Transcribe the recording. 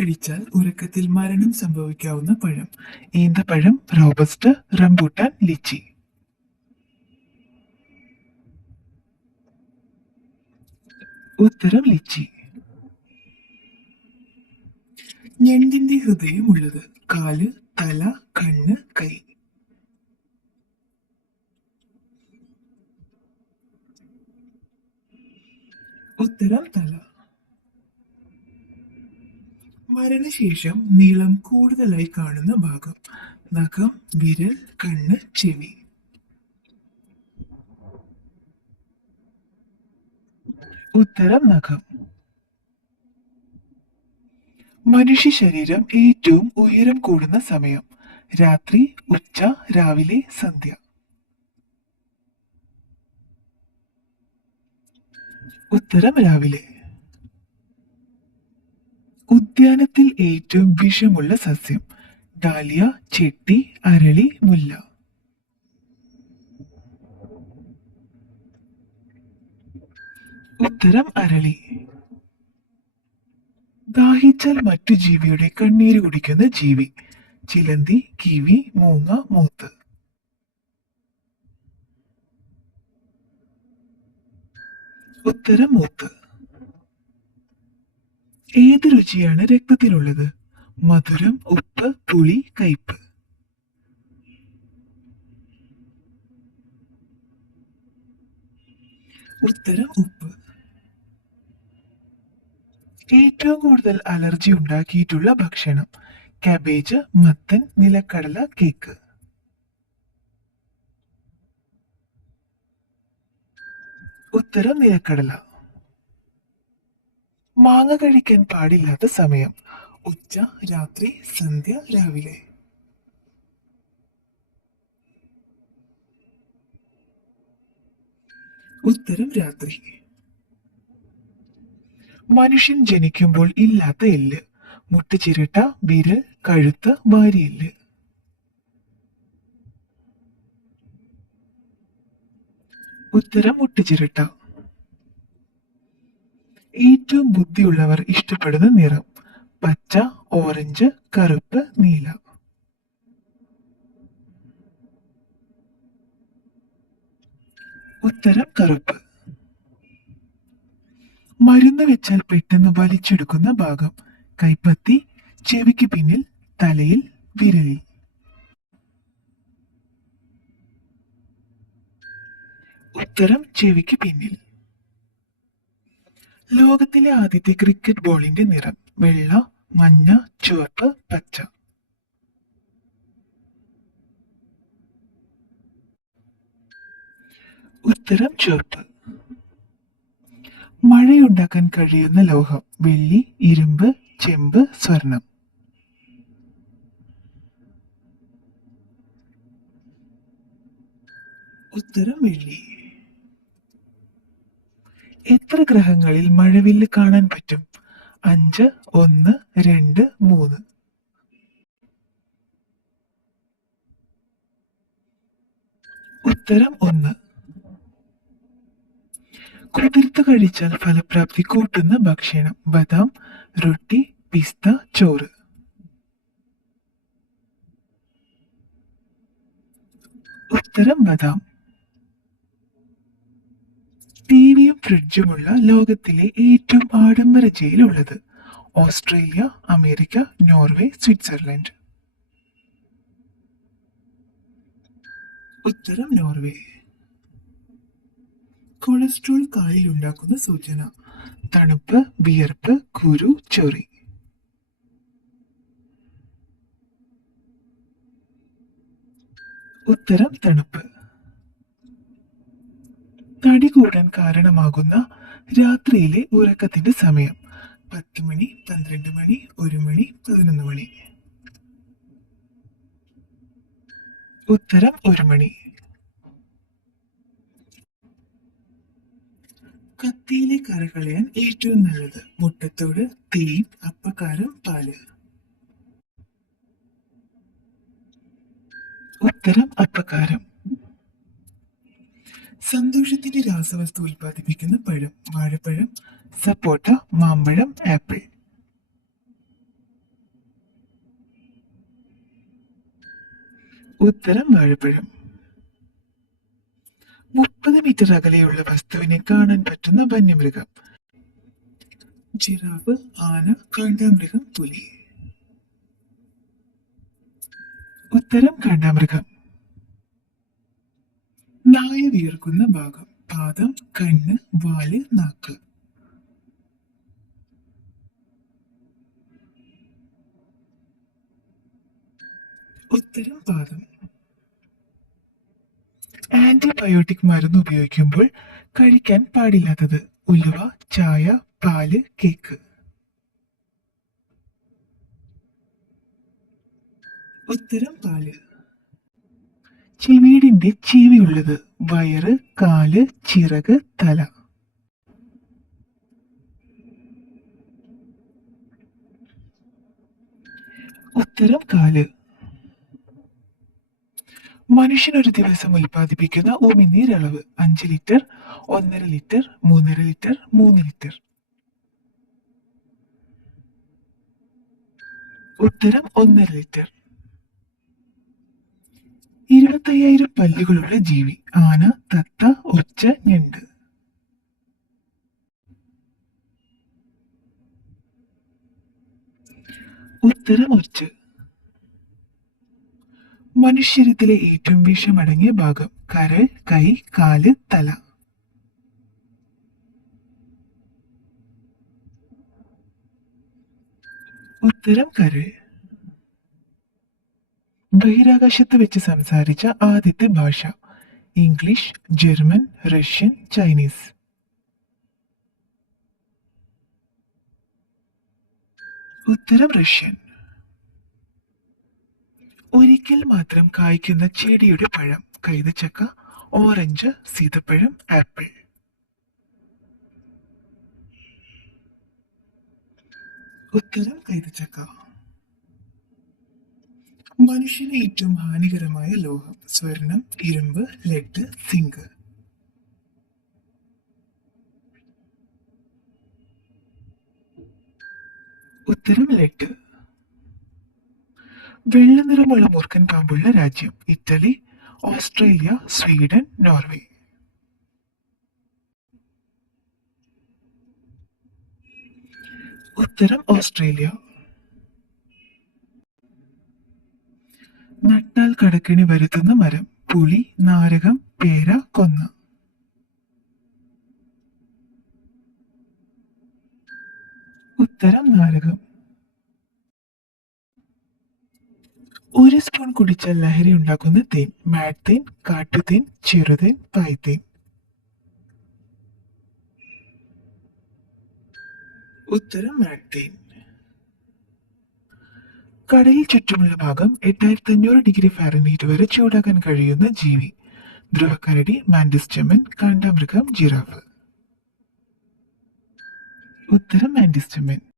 കഴിച്ചാൽ ഉറക്കത്തിൽ മരണം സംഭവിക്കാവുന്ന പഴം. ഈന്തപ്പഴം, റോബസ്റ്റ്, റംബൂട്ടാൻ, ലിച്ചി. ഉത്തരം ലിച്ചി. ഞണ്ടിന്റെ ഹൃദയമുള്ളത്. കാല്, തല, കണ്ണ്, കൈ. ഉത്തരം തല. മരണശേഷം നീളം കൂടുതലായി കാണുന്ന ഭാഗം. നഖം, വിരൽ, കണ്ണ്, ചെവി. ഉത്തരം നഖം. മനുഷ്യ ശരീരം ഏറ്റവും ഉയരം കൂടുന്ന സമയം. രാത്രി, ഉച്ച, രാവിലെ, സന്ധ്യ. ഉത്തരം രാവിലെ. ഉദ്യാനത്തിൽ ഏറ്റവും വിഷമുള്ള സസ്യം. ഡാലിയ, ചെട്ടി, അരളി, മുല്ല. ഉത്തരം അരളി. ദാഹിച്ചാൽ മറ്റു ജീവിയുടെ കണ്ണീര് കുടിക്കുന്ന ജീവി. ചിലന്തി, കിവി, മൂങ്ങ, മൂത്ത്. ഉത്തരം മൂത്ത്. ഏത് രുചിയാണ് രക്തത്തിലുള്ളത്? മധുരം, ഉപ്പ്, പുളി, കയ്പ്. ഉത്തരം ഉപ്പ്. ഏറ്റവും കൂടുതൽ അലർജി ഉണ്ടാക്കിയിട്ടുള്ള ഭക്ഷണം. കാബേജ്, മത്തൻ, നിലക്കടല, കേക്ക്. ഉത്തരം നിലക്കടല. മാങ്ങ കഴിക്കാൻ പാടില്ലാത്ത സമയം. ഉച്ച, രാത്രി, സന്ധ്യ, രാവിലെ. ഉത്തരം രാത്രി. മനുഷ്യൻ ജനിക്കുമ്പോൾ ഇല്ലാത്ത എല്ല്. മുട്ടുചിരട്ട, വിരൽ, കഴുത്ത്, വാരിയെല്ല്. ഉത്തരം മുട്ടുചിരട്ട. ഏറ്റവും ബുദ്ധിയുള്ളവർ ഇഷ്ടപ്പെടുന്ന നിറം. പച്ച, ഓറഞ്ച്, കറുപ്പ്, നീല. ഉത്തരം കറുപ്പ്. മരുന്ന് വെച്ചാൽ പെട്ടെന്ന് വലിച്ചെടുക്കുന്ന ഭാഗം. കൈപ്പത്തി, ചെവിക്ക് പിന്നിൽ, തലയിൽ, വിരലിൽ. ഉത്തരം ചെവിക്ക് പിന്നിൽ. ലോകത്തിലെ ആദ്യത്തെ ക്രിക്കറ്റ് ബോളിന്റെ നിറം. വെള്ള, മഞ്ഞ, ചുവപ്പ്, പച്ച. ഉത്തരം ചുവപ്പ്. മഴയുണ്ടാക്കാൻ കഴിയുന്ന ലോഹം. വെള്ളി, ഇരുമ്പ്, ചെമ്പ്, സ്വർണം. ഉത്തരം വെള്ളി. എത്ര ഗ്രഹങ്ങളിൽ മഴവില്ല് കാണാൻ പറ്റും? 5, 1, 2, 3. ഉത്തരം 1. കുതിർത്ത് കഴിച്ചാൽ ഫലപ്രാപ്തി കൂട്ടുന്ന ഭക്ഷണം. ബദാം, റൊട്ടി, പിസ്ത, ചോറ്. ഉത്തരം ബദാം. ടിവിയും ഫ്രിഡ്ജുമുള്ള ലോകത്തിലെ ഏറ്റവും ആഡംബര ജയിൽ ഉള്ളത്. Australia, America, Norway, Switzerland. ഉത്തരം നോർവേ. കൊളസ്ട്രോൾ കാലിൽ ഉണ്ടാക്കുന്ന സൂചന. തണുപ്പ്, വിയർപ്പ്, കുരു, ചൊറി. ഉത്തരം തണുപ്പ്. തടി കൂടാൻ കാരണമാകുന്ന രാത്രിയിലെ ഉറക്കത്തിന്റെ സമയം. 10 മണി, 12 മണി, 1 മണി, 11 മണി. ഉത്തരം 1 മണി. കത്തിയിലെ കറ കളയാൻ ഏറ്റവും നല്ലത്. മുട്ടത്തോട്, തേൻ, അപ്പക്കാരം, പാല്. ഉത്തരം അപ്പക്കാരം. സന്തോഷത്തിന്റെ രാസവസ്തു ഉൽപ്പാദിപ്പിക്കുന്ന പഴം. വാഴപ്പഴം, സപ്പോട്ട, മാമ്പഴം, ആപ്പിൾ. ഉത്തരം വാഴപ്പഴം. 30 മീറ്റർ അകലെയുള്ള വസ്തുവിനെ കാണാൻ പറ്റുന്ന വന്യമൃഗം. ജിറാഫ്, ആന, കാണ്ടാമൃഗം, പുലി. ഉത്തരം കാണ്ടാമൃഗം. നായ വിയർക്കുന്ന ഭാഗം. പാദം, കണ്ണ്, വാല്, നാക്ക്. ഉത്തരം പാദം. ആന്റിബയോട്ടിക് മരുന്ന് ഉപയോഗിക്കുമ്പോൾ കഴിക്കാൻ പാടില്ലാത്തത്. ഉലുവ, ചായ, പാല്, കേക്ക്. ഉത്തരം പാല്. ചെവീടിന്റെ ചെവിയുള്ളത്. വയറ്, കാല്, ചിറക്, തല. ഉത്തരം കാല്. മനുഷ്യൻ ഒരു ദിവസം ഉൽപ്പാദിപ്പിക്കുന്ന ഉമിനീരളവ്. 5 ലിറ്റർ, 1.5 ലിറ്റർ, 3.5 ലിറ്റർ, 3 ലിറ്റർ. ഉത്തരം 1.5 ലിറ്റർ. 25,000 പല്ലുകളുള്ള ജീവി. ആന, തത്ത, ഒച്ച, ഞണ്ട്. ഉത്തരം ഒച്ച്. മനുഷ്യരത്തിലെ ഏറ്റവും വിഷമടങ്ങിയ ഭാഗം. കരൾ, കൈ, കാല്, തല. ഉത്തരം കരൾ. ബഹിരാകാശത്ത് വെച്ച് സംസാരിച്ച ആദ്യത്തെ ഭാഷ. English, German, Russian, Chinese. ഉത്തരം റഷ്യൻ. ഒരിക്കൽ മാത്രം കായ്ക്കുന്ന ചെടിയുടെ പഴം. കൈതച്ചക്ക, ഓറഞ്ച്, സീതപ്പഴം, ആപ്പിൾ. ഉത്തരം കൈതച്ചക്ക. മനുഷ്യന് ഏറ്റവും ഹാനികരമായ ലോഹം. സ്വർണം, ഇരുമ്പ്, ലെഡ്, സിങ്ക്. ഉത്തരം ലെഡ്. വെള്ള നിറമുള്ള മൂർഖൻ പാമ്പുള്ള രാജ്യം. Italy, Australia, Sweden, Norway. ഉത്തരം ഓസ്ട്രേലിയ. നട്ടാൽ കടക്കിണി വരുത്തുന്ന മരം. പുളി, നാരകം, പേര, കൊന്ന. ഉത്തരം നാരകം. ഒരു സ്പൂൺ കുടിച്ചാൽ ലഹരി ഉണ്ടാക്കുന്ന തേൻ. മാഡ് തേൻ, കാട്ടുതേൻ, ചെറുതേൻ, പായ്തേൻ. ഉത്തരം മാഡ് തേൻ. കടലിൽ ചുറ്റുമുള്ള ഭാഗം 8500 ഡിഗ്രി ഫാരൻഹീറ്റ് വരെ ചൂടാക്കാൻ കഴിയുന്ന ജീവി. ധ്രുവക്കരടി, മാൻഡിസ് ചെമ്മൻ, കാണ്ടാമൃഗം, ജിറാഫ്. ഉത്തരം മാൻഡിസ് ചെമ്മൻ.